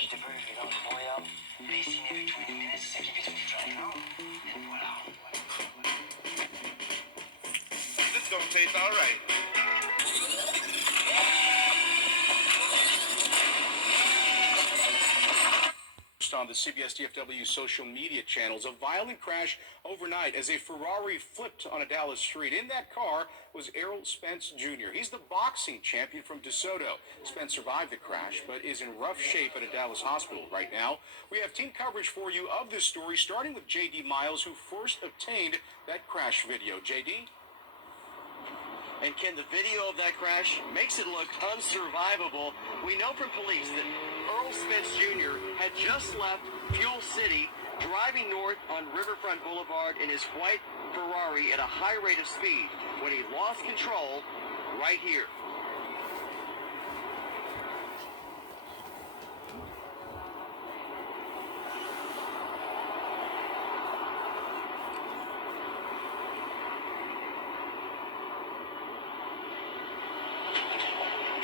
J'étais pas vu dans le moyen. Mais s'il n'est vu tous les minutes, c'est ça qui fait tout le temps. Et voilà. This is gonna taste all right. On the CBS DFW social media channels, a violent crash overnight as a Ferrari flipped on a Dallas street. In that car was Erol Spence Jr. He's the boxing champion from DeSoto. Spence survived the crash, but is in rough shape at a Dallas hospital right now. We have team coverage for you of this story, starting with J.D. Miles, who first obtained that crash video. J.D.? And Ken, the video of that crash makes it look unsurvivable. We know from police that Erol Spence Jr. had just left Fuel City, driving north on Riverfront Boulevard in his white Ferrari at a high rate of speed when he lost control right here.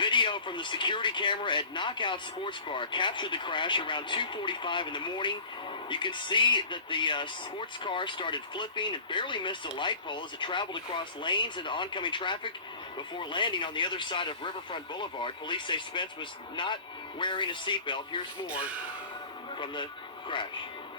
Video from the security camera at Knockout Sports Bar captured the crash around 2:45 in the morning. You can see that the sports car started flipping and barely missed a light pole as it traveled across lanes into oncoming traffic before landing on the other side of Riverfront Boulevard. Police say Spence was not wearing a seatbelt. Here's more from the crash.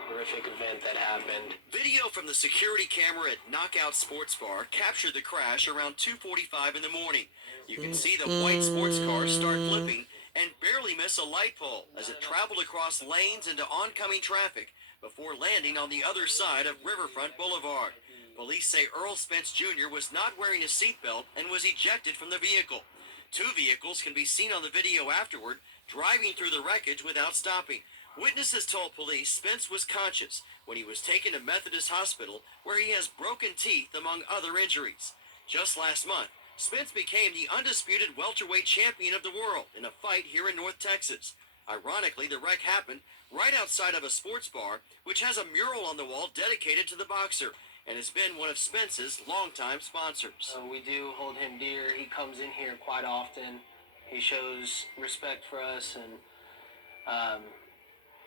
Horrific event that happened. Video from the security camera at Knockout Sports Bar captured the crash around 2:45 in the morning. You can see the white sports car start flipping and barely miss a light pole as it traveled across lanes into oncoming traffic before landing on the other side of Riverfront Boulevard. Police say Erol Spence Jr. was not wearing a seatbelt and was ejected from the vehicle. Two vehicles can be seen on the video afterward, driving through the wreckage without stopping. Witnesses told police Spence was conscious when he was taken to Methodist Hospital, where he has broken teeth, among other injuries. Just last month, Spence became the undisputed welterweight champion of the world in a fight here in North Texas. Ironically, the wreck happened right outside of a sports bar, which has a mural on the wall dedicated to the boxer and has been one of Spence's longtime sponsors. We do hold him dear. He comes in here quite often. He shows respect for us, and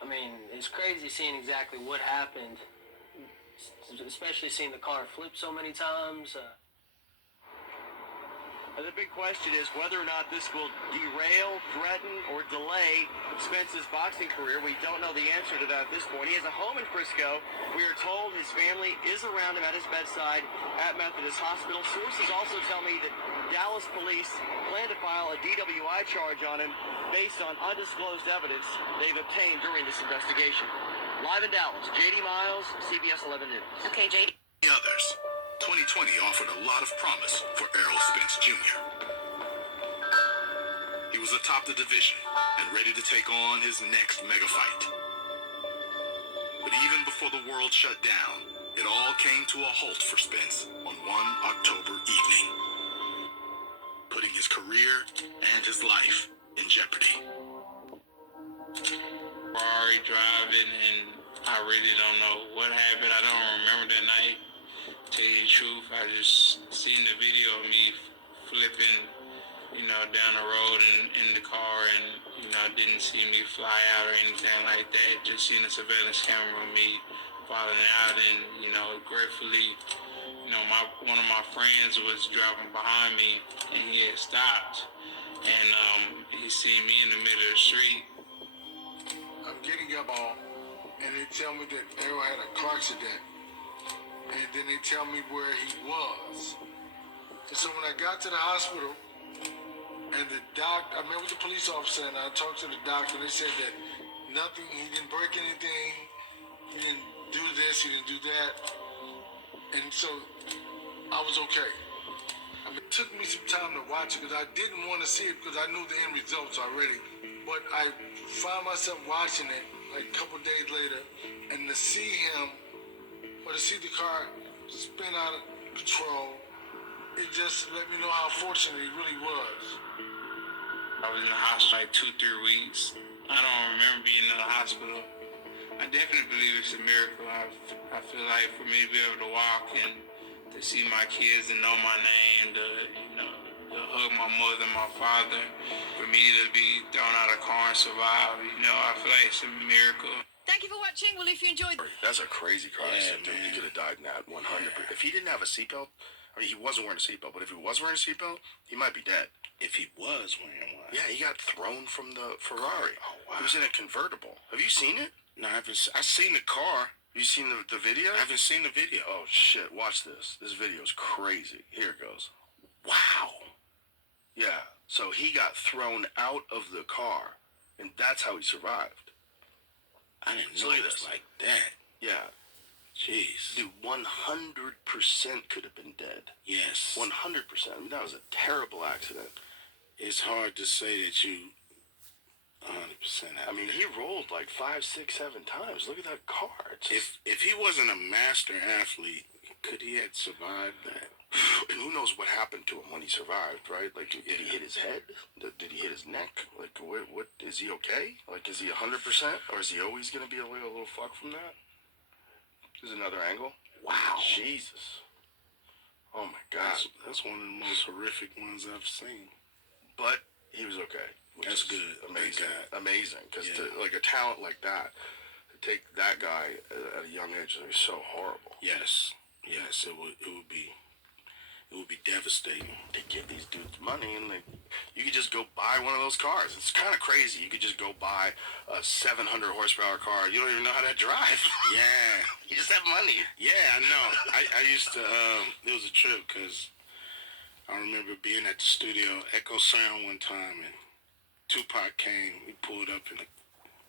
I mean, it's crazy seeing exactly what happened, especially seeing the car flip so many times. The big question is whether or not this will derail, threaten, or delay Spence's boxing career. We don't know the answer to that at this point. He has a home in Frisco. We are told his family is around him at his bedside at Methodist Hospital. Sources also tell me that Dallas police plan to file a DWI charge on him based on undisclosed evidence they've obtained during this investigation. Live in Dallas, J.D. Miles, CBS 11 News. Okay, J.D. Others. 2020 offered a lot of promise for Erol Spence Jr. He was atop the division and ready to take on his next mega fight. But even before the world shut down, it all came to a halt for Spence on one October evening, putting his career and his life in jeopardy. Ferrari driving, and I really don't know what happened. I don't remember that night. Tell you the truth, I just seen the video of me flipping, down the road and in the car, and, didn't see me fly out or anything like that. Just seen a surveillance camera of me falling out, and, gratefully, one of my friends was driving behind me, and he had stopped, and he seen me in the middle of the street. I'm getting up and they tell me that Erol had a car accident. And then they tell me where he was. And so when I got to the hospital, and I met with the police officer, and I talked to the doctor, and they said that nothing, he didn't break anything, he didn't do this, he didn't do that. And so I was okay. It took me some time to watch it because I didn't want to see it because I knew the end results already. But I found myself watching it like a couple days later, and to see him, or to see the car spin out of control, it just let me know how fortunate he really was. I was in the hospital like 2-3 weeks. I don't remember being in the hospital. I definitely believe it's a miracle. I feel like for me to be able to walk and to see my kids and know my name, to hug killed my mother and my father. For me to be thrown out of a car and survive, you know, I feel like it's a miracle. Thank you for watching. Well, if you enjoyed... That's a crazy car accident, dude. man. He could have died in that 100%. If he didn't have a seatbelt, I mean, he wasn't wearing a seatbelt, but if he was wearing a seatbelt, he might be dead. If he was wearing one. Yeah, he got thrown from the Ferrari. Oh, wow. He was in a convertible. Have you seen it? No, I've seen the car. You seen the video? I haven't seen the video. Oh, shit. Watch this. This video is crazy. Here it goes. Wow. Yeah. So he got thrown out of the car, and that's how he survived. I didn't So know look it at was this. like that. Yeah. Jeez. Dude, 100% could have been dead. Yes. 100%. I mean, that was a terrible accident. It's hard to say that you 100% I mean, he rolled like 5, 6, 7 times. Look at that car. It's just, if he wasn't a master athlete, could he have survived that? and who knows what happened to him when he survived, right? Like, did he hit his head? Did he hit his neck? Like, what is he okay? Like, is he 100%? Or is he always going to be a little fuck from that? There's another angle. Wow. Jesus. Oh, my God. That's one of the most horrific ones I've seen. But he was okay. That's is good. Amazing. Thank God. Amazing. Because Yeah. like a talent like that, to take that guy at a young age is so horrible. Yes, it would be devastating. They give these dudes money, and you could just go buy one of those cars. It's kind of crazy. You could just go buy a 700 horsepower car. You don't even know how to drive. Yeah, You just have money. yeah, I know. I used to. It was a trip because I remember being at the studio, Echo Sound one time, and Tupac came. We pulled up in a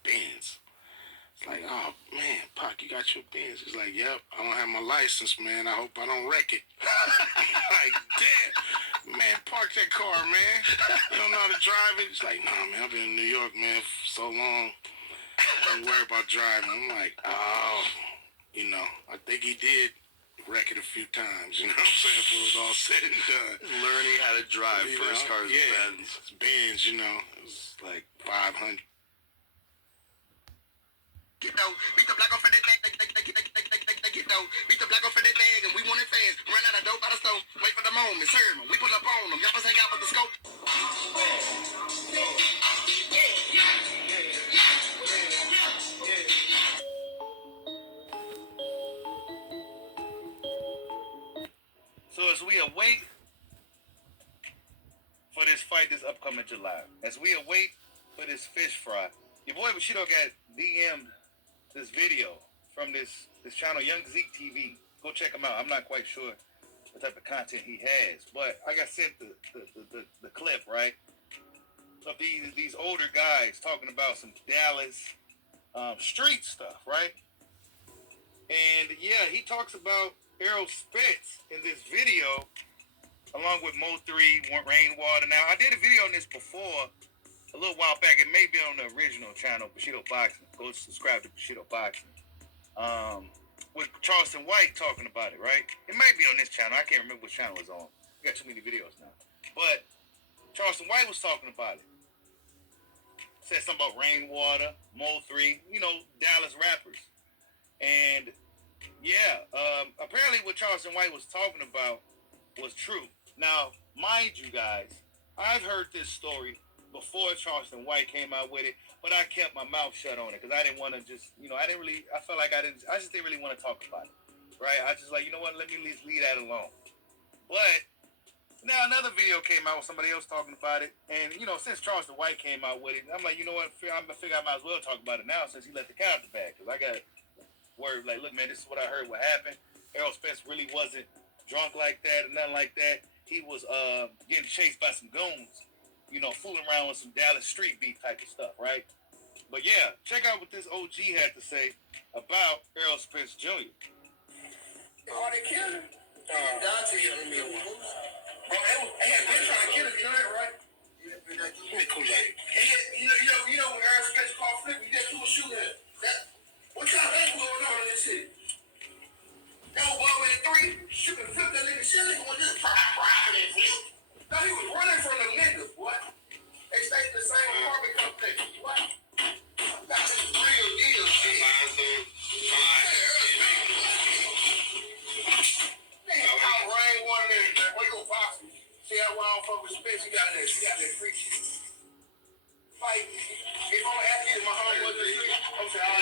Benz. It's like, oh man, Pac, you got your Benz? He's like, yep, I don't have my license, man. I hope I don't wreck it. Like, damn, man, park that car, man. You don't know how to drive it? He's like, nah, man, I've been in New York, man, for so long. Don't worry about driving. I'm like, oh, you know, I think he did wreck it a few times, you know what I'm saying, before it was all said and done. Learning how to drive You first know? cars Yeah, Benz. it's Benz, you know, it was like 500. Get though, beat the black off of that bag, get though, beat the black off of that bag, and we want it fast. Run out of dope out of stove, wait for the moment, serve them. We pull up on them, y'all hang out with the scope. So as we await for this fight this upcoming July, as we await for this fish fry, your boy Bushido got DM'd this video from this channel, Young Zeke TV. Go check him out. I'm not quite sure what type of content he has, but I got sent the clip, right, of these older guys talking about some Dallas street stuff, right? And yeah, he talks about Erol Spence in this video, along with Mo3, Rainwater. Now, I did a video on this before, a little while back. It may be on the original channel, Bushido Boxing. Go subscribe to Bushido Boxing. With Charleston White talking about it, right? It might be on this channel. I can't remember which channel it's on. We got too many videos now. But Charleston White was talking about it. Said something about Rainwater, Mo3, you know, Dallas rappers. And yeah, apparently what Charleston White was talking about was true. Now, mind you guys, I've heard this story before Charleston White came out with it, but I kept my mouth shut on it because I didn't want to just, you know, I just didn't really want to talk about it, right? I just like, you know what, let me leave that alone. But now another video came out with somebody else talking about it, and, you know, since Charleston White came out with it, I'm like, you know what, I figure I might as well talk about it now since he let the cat out the bag, because I got word like, look, man, this is what I heard what happened. Erol Spence really wasn't drunk like that or nothing like that. He was getting chased by some goons, you know, fooling around with some Dallas street beat type of stuff, right? But yeah, check out what this OG had to say about Erol Spence Jr. Oh, they killed him? Dante hit me one. Bro, they had been trying to kill him, you know that, right? You know when Erol Spence called flip, you just do a shooting at that. What y'all think going on in this shit? That old boy with the 3, shooting flip that nigga shit, nigga was just dropping it. No, he was running from them niggas, what? They stayed in the same apartment complex, what? That's just real deal shit. Nigga, how Rainwater and everything, where you gonna box me? See how I don't fuck with Spence? He got that free shit. Like, if I'm asking my homeboy to street, I'm saying, all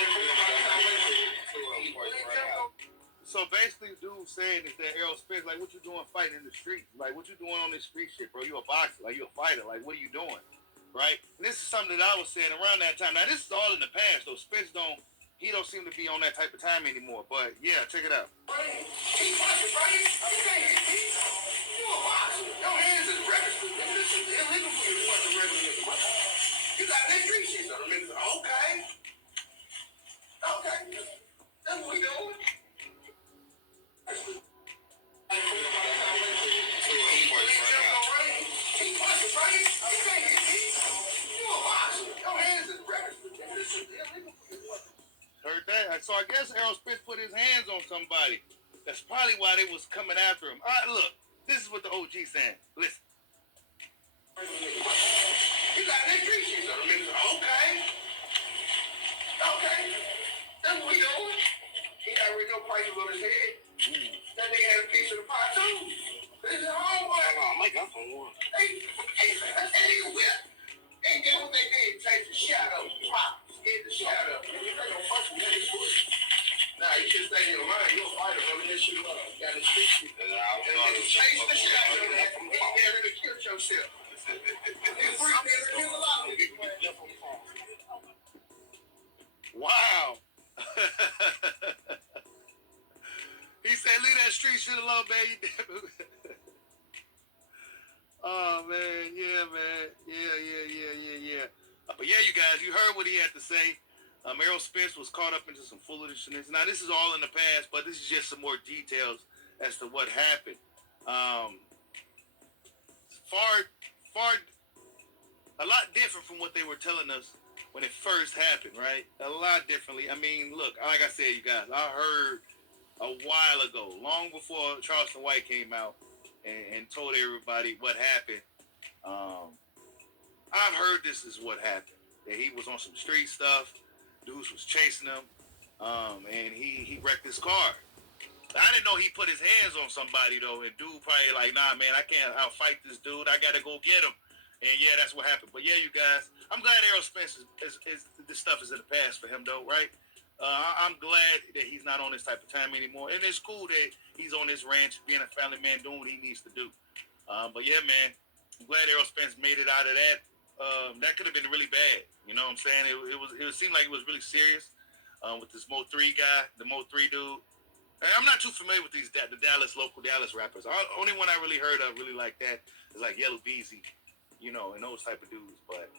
right, So basically, dude saying is that Errol Spence, like, what you doing fighting in the streets? Like, what you doing on this street shit, bro? You a boxer, like, you a fighter. Like, what are you doing, right? And this is something that I was saying around that time. Now, this is all in the past, though. Spence don't seem to be on that type of time anymore. But yeah, check it out. He boxing, right? You can't hit me. You a boxer. Your hands is registered. This is illegal for you to watch the regular. You got that street shit, so okay. Okay. That's what we doing. Heard that? So I guess Errol Spence put his hands on somebody. That's probably why they was coming after him. All right, look. This is what the OG saying. Listen. You got that street shit, so okay. Okay. That's what we doing. He got rid of no prices on his head. That nigga had a piece of the pie too. This is homeboy. Oh, Mike, I'm from one. Hey, that nigga whip. And guess what they did? Chase the shadow. Pop. Scared the shadow. You ain't no fucking nigga. Nah, you should stay in your mind. You're a fighter, bro. That shit up. You got to stick shit. And chase the shadow. And get ready to kill yourself. Wow. He said, leave that street shit alone, man. Oh, man. Yeah, man. Yeah. But yeah, you guys, you heard what he had to say. Errol Spence was caught up into some foolishness. Now, this is all in the past, but this is just some more details as to what happened. Far, a lot different from what they were telling us when it first happened, right? A lot differently. I mean, look, like I said, you guys, I heard a while ago, long before Charleston White came out and told everybody what happened. I've heard this is what happened. That he was on some street stuff. Dudes was chasing him. And he wrecked his car. I didn't know he put his hands on somebody, though. And dude probably like, nah, man, I can't outfight this dude. I got to go get him. And yeah, that's what happened. But yeah, you guys, I'm glad Errol Spence is this stuff is in the past for him, though, right? I'm glad that he's not on this type of time anymore. And it's cool that he's on this ranch, being a family man, doing what he needs to do. But yeah, man, I'm glad Errol Spence made it out of that. That could have been really bad. You know what I'm saying? It seemed like it was really serious with this Mo 3 guy, the Mo 3 dude. And I'm not too familiar with the local Dallas rappers. Only one I really heard of really like that is like Yellow Beezy, you know, and those type of dudes. But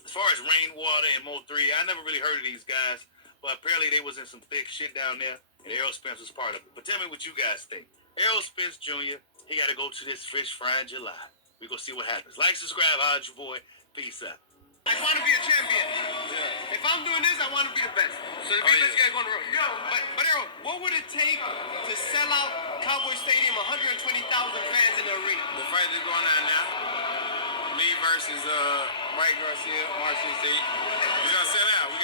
as far as Rainwater and Mo 3, I never really heard of these guys. But apparently they was in some thick shit down there, and Errol Spence was part of it. But tell me what you guys think. Errol Spence Jr., he got to go to this fish fry in July. We gonna see what happens. Like, subscribe, holla at your boy. Peace out. I want to be a champion. If I'm doing this, I want to be the best. So the best guy going to road. But Errol, what would it take to sell out Cowboy Stadium, 120,000 fans in the arena? The fight is going on now. Me versus Mike Garcia, March 16th. We're gonna sell out.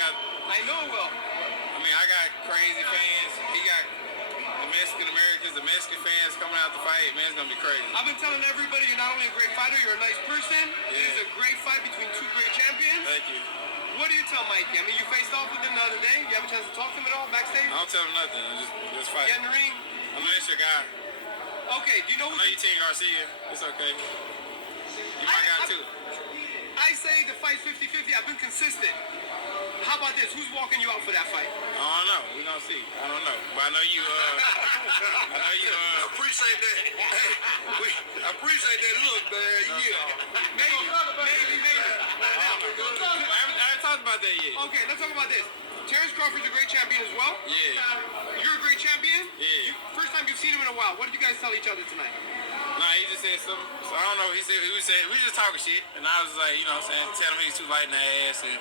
I know it will. I mean, I got crazy fans. He got Mexican Americans, the Mexican fans coming out to fight. Man, it's gonna be crazy. I've been telling everybody you're not only a great fighter, you're a nice person. Yeah. It is a great fight between two great champions. Thank you. What do you tell Mikey? I mean, you faced off with him the other day. You have a chance to talk to him at all backstage? I don't tell him nothing. Just fight. Get in the ring. I'm an extra guy. Okay, do you know I know you Team Garcia. It's okay. You my guy too. I say the fight's 50-50. I've been consistent. How about this? Who's walking you out for that fight? I don't know. We gonna see. I don't know. But I know you. I appreciate that. Hey, I appreciate that look, man. Yeah. Maybe. I haven't talked about that yet. Okay, let's talk about this. Terrence Crawford's a great champion as well. Yeah. You're a great champion. Yeah. First time you've seen him in a while. What did you guys tell each other tonight? Nah, he just said something. So I don't know. He said we just talking shit, and I was like, you know what I'm saying, tell him he's too light in the ass and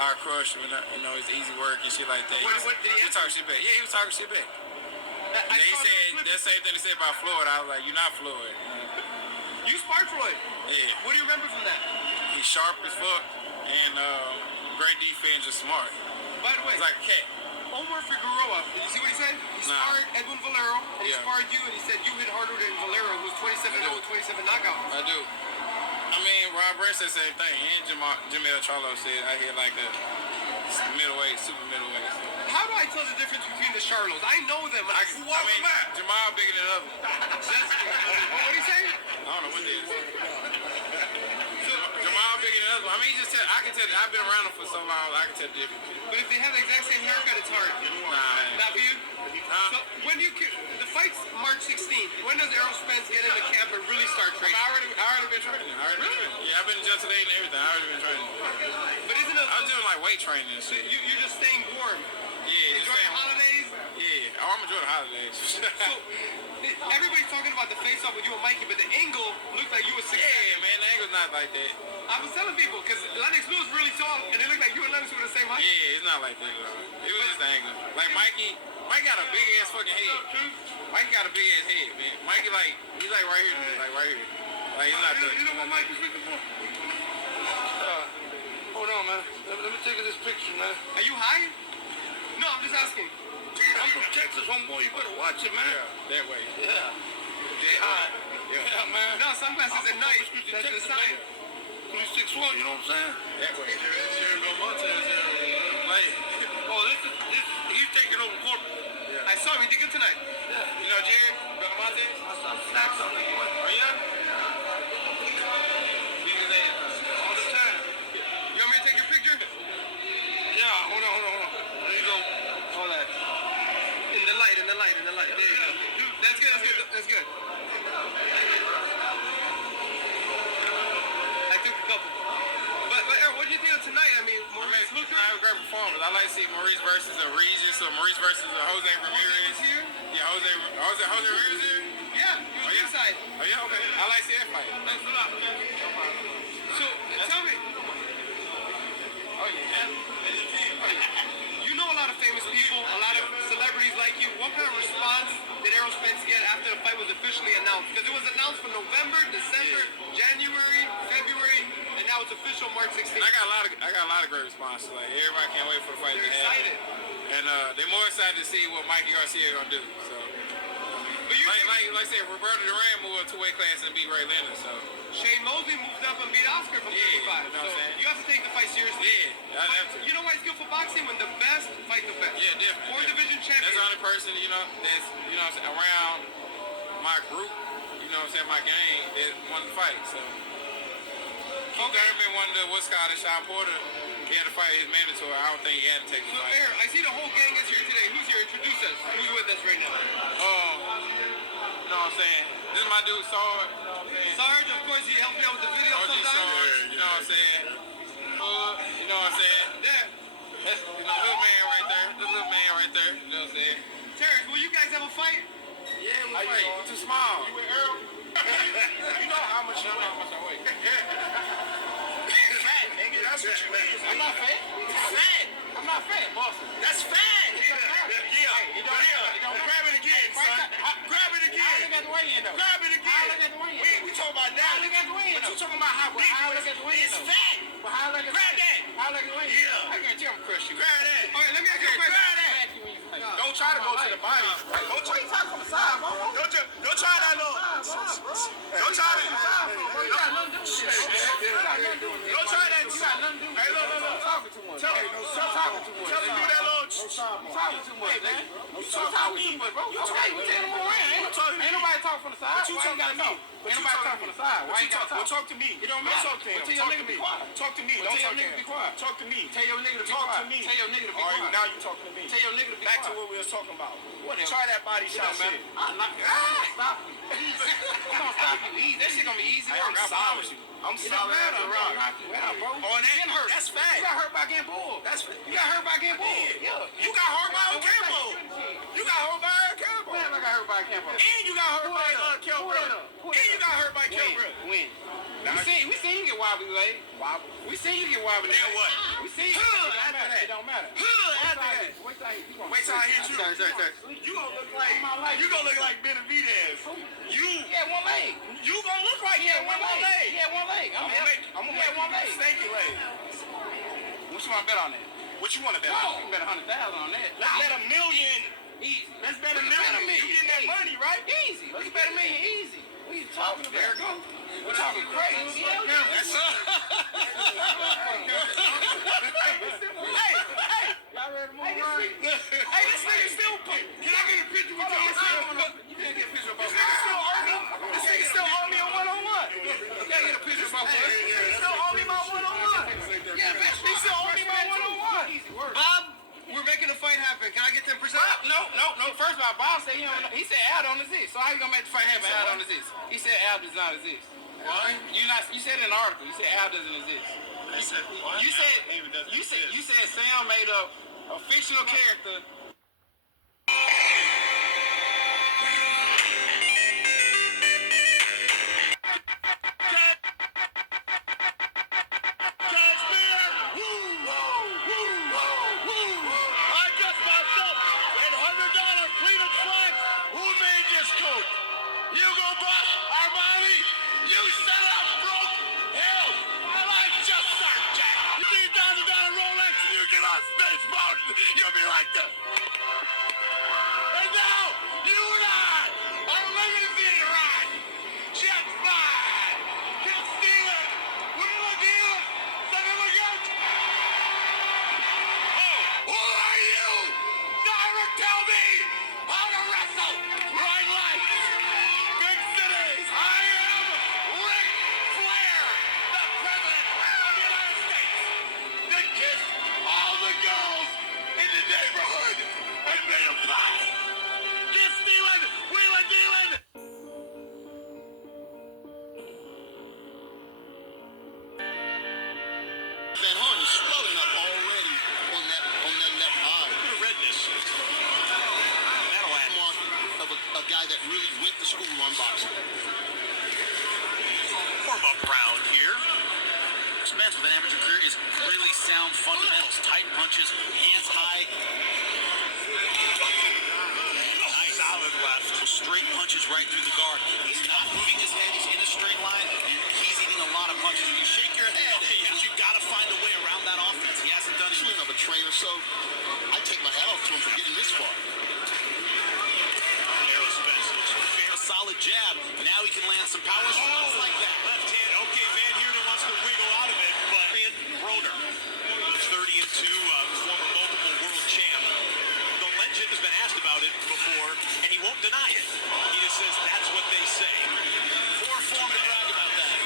our crush, you know, it's easy work and shit like that. What did he was talking shit back. Yeah, he was talking shit back. And he said that same thing he said about Floyd. I was like, you're not Floyd. You sparred Floyd. Yeah. What do you remember from that? He's sharp as fuck and great defense, just smart. By the way, he's like a cat. Omar Figueroa, did you see what he said? He sparred Edwin Valero, and he sparred you, and he said you hit harder than Valero, who was 27-0 with 27 knockouts. I do. I mean, Rob Brett said the same thing. And Jamel Charlo said I hit like a middleweight, super middleweight. How do I tell the difference between the Charlos? I know them. I mean, Jamal bigger than others. What did he say? I don't know what they Jamal bigger than others. I mean, I can tell. I've been around them for so long. I can tell the difference. But if they have the exact same haircut, it's hard. Nah. Not for you? So when do you the fight's March 16th? When does Errol Spence get in the camp and really start training? I already been training. Yeah, I've been adjusted today and everything. I already been training. But isn't it? I'm doing like weight training and So shit. you're just staying warm. Yeah. Enjoying holidays. Yeah. I'm enjoying the holidays. So everybody's talking about the face-off with you and Mikey, but the angle looked like you were 6'. Yeah, man, the angle's not like that. I was telling people because Lennox Lewis really tall, and it looked like you and Lennox were the same height. Yeah, it's not like that. It was just the angle. Like Mike got a big ass fucking head. Mike got a big ass head, man. Mikey he's like right here, man. Like right here. Like he's not there. You know what Mike is looking for? Hold on, man. Let me take this picture, man. Are you high? No, I'm just asking. I'm from Texas, homeboy. You better watch it, man. Yeah, that way. Yeah. Dead high. Yeah, man. No, sunglasses at night. That's the sign. 361, you know what I'm saying? That way. Oh, he's taking over corporate. Yeah. I saw him. He did good tonight. Yeah. You know Jerry Belmonte? I saw snacks on the boy. Are you? All the time. You want me to take your picture? Yeah, hold on. There you go. Hold that. In the light. There you go. That's good. I took a couple. But Errol, what do you think of tonight? I mean, Maurice looked I have a great performance. I like to see Maurice versus a Regis or Maurice versus a Jose Ramirez. here? Yeah, Jose Ramirez here? Yeah, he was inside. Oh, yeah, okay. I like to see that fight. Thanks a lot. So, tell me. Oh, yeah. You know a lot of famous people, a lot of celebrities like you. What kind of response did Errol Spence get after the fight was officially announced? Because it was announced for November, December, January, February, and now it's official March 16th. I got a lot of great responses. Like everybody can't wait for the fight. They're excited. And they're more excited to see what Mikey Garcia gonna do. So, but you like I said, Roberto Duran moved up 2 weight class and beat Ray Leonard. So Shane Mosley moved up and beat Oscar from 35. you know what I'm so saying? you have to take the fight seriously. Yeah, I have to. You know why it's good for boxing? When the best fight the best. Yeah, definitely. 4 division champion. That's the only person, that's, what I'm saying, around my group, what I'm saying, my gang, that won the fight. So, Keith Thurman won the Wisconsin. Sean Porter, he had to fight his mandatory. I don't think he had to take the fight. Aaron, I see the whole gang is here today. Who's here? Introduce us. Who's with us right now? You know what I'm saying? This is my dude, Sarge. Sarge, of course, he helped me out with the video sometimes. Sarge, you know what I'm saying? You know what I'm saying? Yeah. That's little man right there. This little man right there. You know what I'm saying? Terrence, will you guys have a fight? Yeah, we fight. We're too small. You with Errol? You know how much I weigh. Fat, nigga. That's what you mean. I'm not fat. Fat. I'm not fat, Boston. That's fat. Yeah. Grab it again, son. Grab it again. I look at the weigh-in, though. Grab it again. I look at the weigh-in. We talking about that. I look at the weigh-in, But you though. talking about how big I you look at the weigh-in, It's though. fat. But how I look at Grab that. How I look at the weigh-in? Yeah. I guarantee I'm gonna crush you. Grab that. Okay, let me ask you a question. Grab that. Don't try to go to the body. Don't try from the side, bro. Don't try that little. Don't try that. Don't try that. Hey, look. Tell him do that little. Talking too much, man. You talking too much, bro. Okay, we tell them where ain't nobody talk from the side. You Why you gotta talk? Ain't nobody talk from the side. Why you gotta talk? Talk to me. It don't matter. Talk to him. Tell your nigga be quiet. Talk to me. Tell Don't your talk to nigga him. be quiet. Talk to me. Tell your nigga to be Talk quiet. to me. Tell your nigga to be All right, quiet. now you talking to me. Tell your nigga to be Back to quiet. what we was talking about. Whatever. Try that body It shot don't matter. shit. I'm not stop you. I'm gonna stop you easy. That shit gonna be easy. I'm I promise solid. you. I'm It don't solid matter. as a I'm rock. gonna knock you out, bro. Oh, Getting hurt. That's You fat. got hurt by getting bulled. You got hurt by getting bulled. Yeah. You got hurt by Campo. You got hurt by Campo. When I got hurt by Campo? And you got hurt by Kelbrook. And you got hurt by Kelbrook. When? We seen you get wobbly leg. We seen you get wobbly leg. Then what? We seen you. After that. It don't matter. After that. Wait till I hit you. Wait till I hit you. Sorry. You gonna look like Benavidez. Yeah, one leg. You gonna look like Yeah, that with one leg. Yeah, one leg. I'm gonna make one leg. you stanky leg. What you want to bet on that? What you want to bet? You bet 100,000 on that. Let's bet $1 million. Easy. Let's bet $1 million. You getting that money, right? Easy. Let's bet $1 million. Easy. What are you talking about? There you go. We're talking crazy. That's Y'all ready to move on? Hey, this nigga still. Can I get a picture with y'all? You can't get a picture of both. This nigga still owe me. This nigga still owe me a one-on-one. You can't get a picture of both. He still owe me my one-on-one. Yeah, bitch. He still owe me my one-on-one. Easy work. Bob, we're making a fight happen. Can I get 10%? No. First of all, Bob said he said Al don't exist. So how you gonna make the fight happen? Al don't exist. He said Al does not exist. Why? You said in the article. You said Al doesn't exist. You said Sam made up a fictional character. You'll be like this. And now, you and I are living the ride. Jet flying, get stealing, wheeling dealing, son of a gun. Oh, who are you? Direct tell me how to wrestle. Right lights, big cities. I am Ric Flair, the President of the United States. The kissed all the girls in the neighborhood and made them buy. Get stealing, wheeling dealing. Van Horn is swelling up already on that left eye. The redness. Mark of a guy that really went to school on boxing. Warm up round here. Spence with an amateur career is really sound fundamentals. Tight punches, hands high. Nice solid left. Straight punches right through the guard. He's not moving his head. He's in a straight line. And he's eating a lot of punches. When you shake your head, you got to find a way around that offense. He hasn't done it. He's of a trainer, so I take my hat off to him for getting this far. Erol Spence. A solid jab. Now he can land some power shots like that. Left hand. Okay, Van Heerden wants to wiggle out of it, but Broner. 30-2, former multiple world champ. The legend has been asked about it before, and he won't deny it. He just says that's what they say. Poor form to brag about that.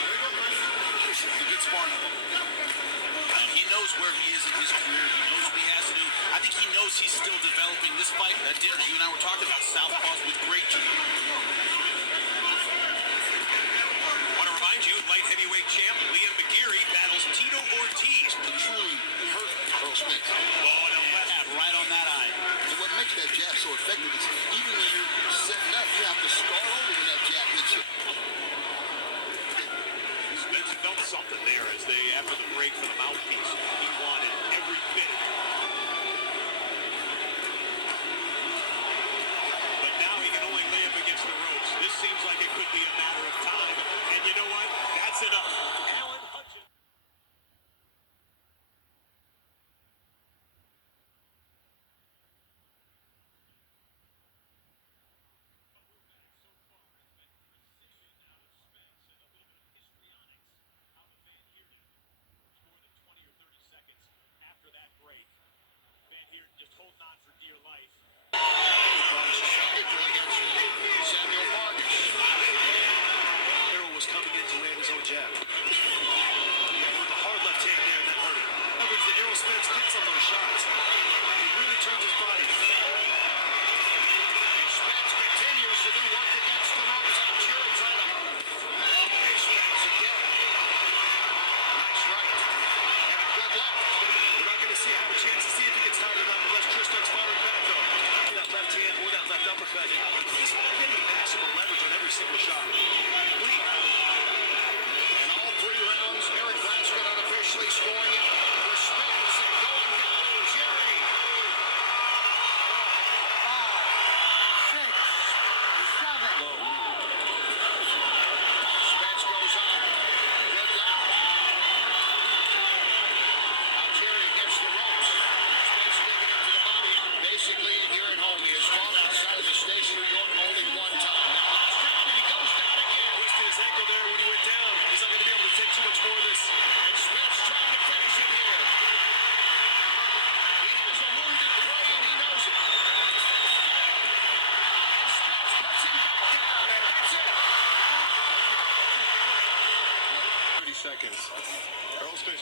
He's a good sparring. He knows where he is in his career. He knows what he has to do. I think he knows he's still developing this fight. That dinner you and I were talking about, southpaws with great jab. Want to remind you, light heavyweight champ Liam McGeary battles Tito Ortiz. Truly hurt Errol Spence. Oh, and a left Jab right on that eye. And what makes that jab so effective is even when you're setting up, you have to start over when that jab hits you. Spence felt something there as they, after the break for the mouthpiece, he wanted every bit of it. But now he can only lay up against the ropes. This seems like it could be a matter of time. And you know what? That's enough. Alan Hutchins. Erol was coming in to land his own jab. With a hard left hand there, that hurt him. Leverage that Errol Spence gets on those shots. He really turns his body. And Spence continues to do work against the ropes on Jerry title. And Spence again. Nice right. And a good left. We're not going to have a chance to see if he gets tired enough unless Chris starts firing back, though. That left hand or that left uppercut. He's getting maximum leverage on every single shot. And all 3 rounds, Eric Blanchard unofficially scoring it for Spence and going down to Jerry. 5, 6, 7. Spence goes on. Good left. Now Jerry against the ropes. too much more of this. And Spence trying to finish it here. He has a wounded Clay, and he knows it. And Spence puts him back down, and that's it. 30 seconds. Erol Spence.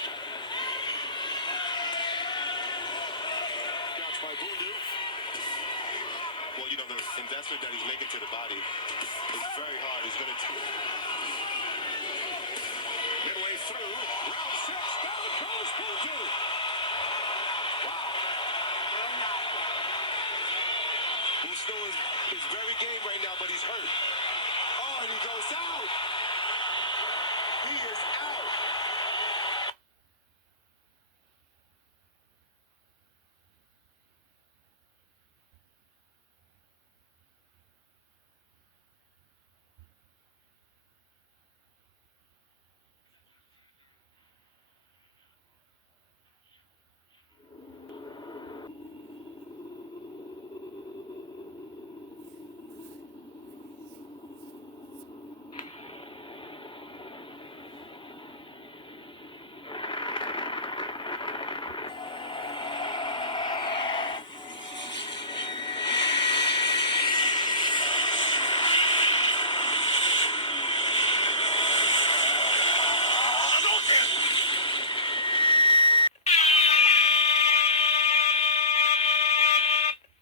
Catch by Bundu. Well, you know, the investment that he's making to the body is very hard. He's going to midway through. Round 6. Down goes Bundu. Wow. Who's still his very game right now, but he's hurt. Oh, and he goes out.